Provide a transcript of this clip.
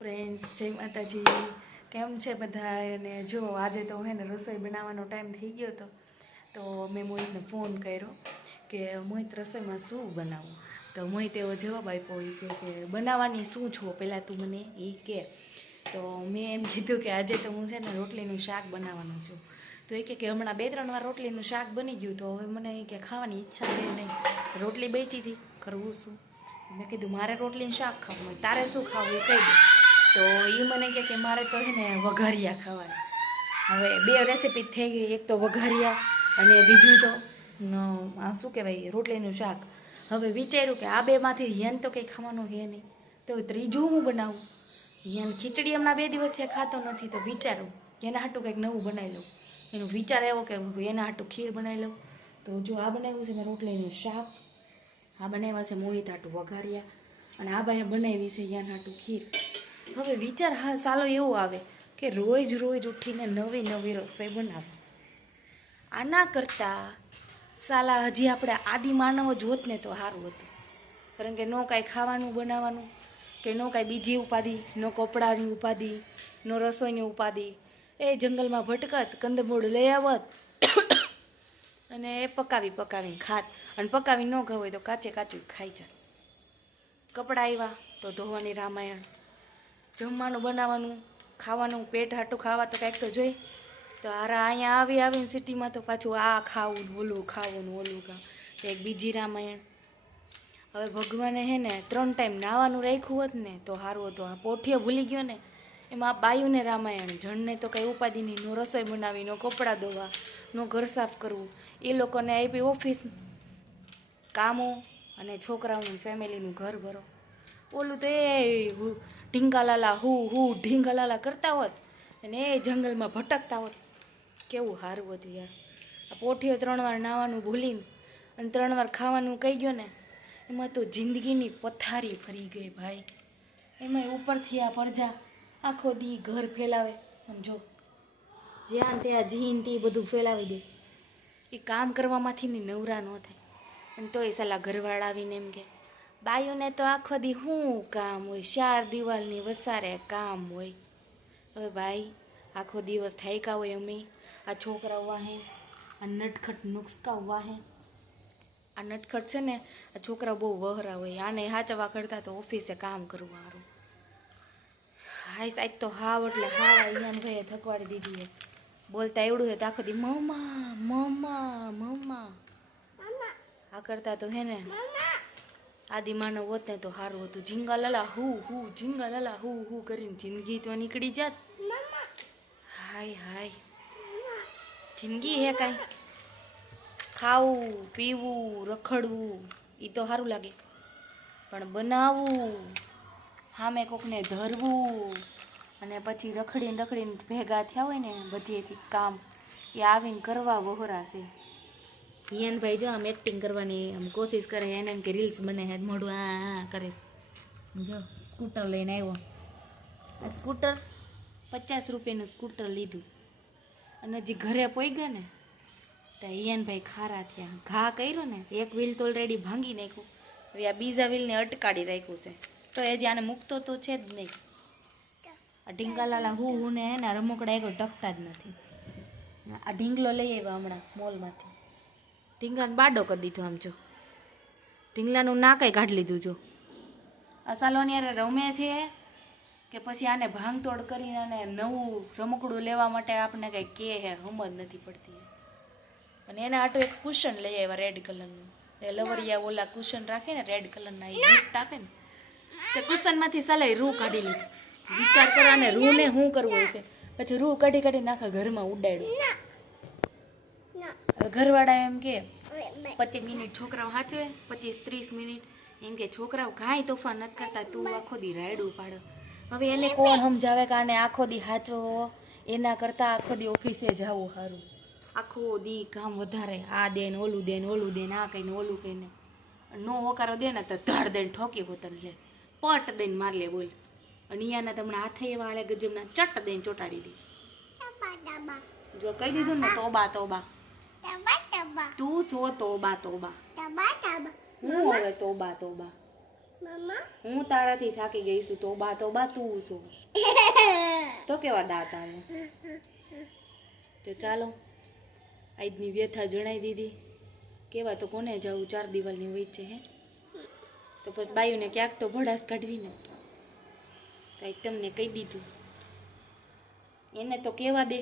Friends, જય માતાજી. કેમ છે બધા અને જો, આજે તો હે ને રસોઈ બનાવવાનો ટાઈમ થઈ ગયો હતો, તો મેં મોહિતને ફોન કર્યો કે, મોહિત, રસોઈમાં શું બનાવું? તો મોહિત એવો જવાબ આપ્યો, ઈ કે બનાવવાની શું છો? પહેલાં તું મને એ કે. તો મેં એમ કીધું કે, આજે તો હું છે ને રોટલીનું શાક બનાવવાનું છું. તો એ કે હમણાં બે ત્રણ વાર રોટલીનું શાક બની ગયું, તો હવે મને એ કે ખાવાની ઈચ્છા થઈ નહીં. રોટલી બેચી હતી, કરવું શું? મેં કીધું, મારે રોટલીનું શાક ખાવું હોય, તારે શું ખાવું એ કહી દે. તો એ મને કહે કે મારે તો છે ને વઘારિયા ખાવાના. હવે બે રેસીપી થઈ ગઈ, એક તો વઘારિયા અને બીજું તો આ શું કહેવાય, રોટલીનું શાક. હવે વિચાર્યું કે આ બેમાંથી હિયન તો કંઈ ખાવાનું હે નહીં. તો ત્રીજું હું બનાવું? હિયન ખીચડી હમણાં બે દિવસથી ખાતો નથી, તો વિચારું એના હાટું કંઈક નવું બનાવી લઉં. એનો વિચાર એવો કે એના હાટું ખીર બનાવી લઉં. તો જો આ બનાવ્યું છે મેં રોટલીનું શાક, આ બનાવ્યા છે મોહિત હાટું વઘારિયા. અને આ બનાવી છે યાન હાટું ખીર. હવે વિચાર હા, સાલો એવો આવે કે રોજ રોજ ઉઠીને નવી નવી રસોઈ બનાવે. આના કરતાં સાલા હજી આપણે આદિ માનવ જોત ને તો સારું હતું. કારણ કે નો કાંઈ ખાવાનું બનાવવાનું, કે નો કાંઈ બીજી ઉપાધિ, નો કપડાની ઉપાધિ, નો રસોઈની ઉપાધિ. એ જંગલમાં ભટકત, કંદમૂળ લઈ આવત અને એ પકાવી પકાવીને ખાત. અને પકાવી ન ખાવ હોય તો કાચે કાચું ખાઈ જાય કપડાં આવ્યા તો ધોવાની રામાયણ. જમવાનું, બનાવવાનું, ખાવાનું, પેટ હાટું ખાવા તો કાંઈક તો જોઈ. તો હારા અહીંયા આવી આવીને સિટીમાં તો પાછું આ ખાવું ને ઓલું ખાવું ને ઓલું ખાવું એક બીજી રામાયણ. હવે ભગવાને હે ને ત્રણ ટાઈમ નાવાનું રાખ્યું હોત ને તો સારું હતું. આ પોઠિયો ભૂલી ગયો ને, એમાં બાયુને રામાયણ, જણને તો કંઈ ઉપાધિ નહીં નો રસોઈ બનાવી, નો કપડાં ધોવા, નો ઘર સાફ કરવું. એ લોકોને આપી ઓફિસ કામો અને છોકરાઓનું ફેમિલીનું ઘર ભરો. ઓલું તો એ ઢીંગાલાલા, હુ હુ, ઢીંગાલાલા કરતા હોત અને એ જંગલમાં ભટકતા હોત. કેવું હારું હતું યાર. આ પોઠીઓ ત્રણ વાર નાવાનું ભૂલીને અને ત્રણ વાર ખાવાનું કહી ગયો ને, એમાં તો જિંદગીની પથારી ફરી ગઈ ભાઈ. એમાં ઉપરથી આ પરજા આખો દી ઘર ફેલાવે. સમજો જ્યાં ત્યાં જીન તે બધું ફેલાવી દે. એ કામ કરવામાંથી ને નવરા ન થાય. અને તોય સલાહ ઘરવાળા આવીને એમ કે બાયુને તો આખો દી શું કામ હોય? ચાર દિવાલની વસારે કામ હોય. હવે ભાઈ, આખો દિવસ ઠાયકા હોય અમે. આ છોકરા વાહે, આ નટખટ નુસ્કા વાહે. આ નટખટ છે ને, આ છોકરા બહુ વહરા હોય. આને હાચવા કરતા તો ઓફિસે કામ કરવું સારું. હાઈ સાહેબ, તો હાવ એટલે હાવ અહીંયા ભાઈએ થકવાડી દીધી છે. બોલતા એવડું છે તો આખો દી, મમ્મા મમ્મા મમ્મા. આ કરતા તો હે ને આદિ માનવ હોત ને તો સારું હતું. ઝીંગા લલા હું હું ઝીંગા લલા હું હું કરીને જિંદગી તો નીકળી જાત. હાય હાય. જિંદગી હે કાંઈ? ખાવું, પીવું, રખડવું એ તો સારું લાગે. પણ બનાવવું, સામે કોકને ધરવું, અને પછી રખડીને રખડીને ભેગા થયા હોય ને બધીએથી કામ, એ આવીને કરવા વહોરા છે. હિયાનભાઈ જો આમ એક્ટિંગ કરવાની આમ કોશિશ કરે એને એમ કે રીલ્સ બને હે મોઢું આ આ કરે જો સ્કૂટર લઈને આવ્યો. આ સ્કૂટર પચાસ રૂપિયાનું સ્કૂટર લીધું. અને હજી ઘરે પોઈ ગયા ને, તો હિયાનભાઈ ખારા થયા. ઘા કર્યો ને, એક વ્હીલ તો ઓલરેડી ભાંગી નાખ્યું. હવે આ બીજા વ્હીલને અટકાડી રાખ્યું છે. તો એ જે આને મૂકતો તો છે જ નહીં. આ ઢીંગાલાલા હું હું ને એના રમકડા એક ટકતા જ નથી. આ ઢીંગલો લઈ આવ્યા હમણાં મોલમાંથી. ઢીંગલાને બાડો કરી દીધો આમ જો. ઢીંગલાનું નાકાઈ કાઢી લીધું જો. આ સાલોની યારે રમે છે કે પછી આને ભાંગતોડ કરીને આને નવું રમકડું લેવા માટે આપણે કંઈ કે હે હમજ નથી પડતી. અને એના આટો એક કુશન લઈ આવ્યા રેડ કલરનું એ લવરિયા ઓલા કુશન રાખે ને રેડ કલરના એ ગિફ્ટ આપે ને. તે કુશનમાંથી સલાઈ રૂ કાઢી લીધું. વિચાર કરો અને રૂને શું કરવું હોય છે. પછી રૂ કાઢી કાઢી નાખા ઘરમાં ઉડાડ્યું. ઘરવાળા એમ કે પચીસ મિનિટ છોકરાઓ સાચવે પચીસ ત્રીસ મિનિટ. એમ કે છોકરાઓ કાંઈ તોફાન નથી કરતા તું આખો દી રાયડું પાડો હવે એને કોણ સમજાવે કે આને આખો દી સાચવો એના કરતાં આખો દી ઓફિસે જવું સારું. આખો દી કામ વધારે આ દે ને ઓલું દે ને ઓલું દે ને આ કહીને ઓલું કહીને નો હોકારો દે ને તો ધડ દઈને ઠોકી હોતન લે પટ દઈને માર લે બોલ. અને અહીંયાના તમને હાથે એવા હાલે ગજબના ચટ દઈને ચોટાડી દી. જો કહી દીધું ને તોબા તોબા તું સો તોબા તોબા હું હવે તોબા તોબા હું તારાથી થાકી ગઈ છું. તો બા તો સો તો કેવા દાંત આવે? તો ચાલો. આજની વ્યથા જણાવી દીધી. કેવા તો કોને જવું ચાર દિવાલની વચ્ચે હે? તો પછી બાયુને ક્યાંક તો ભડાસ કાઢવી ને. તો આજ તમને કહી દીધું. એને તો કેવા દે?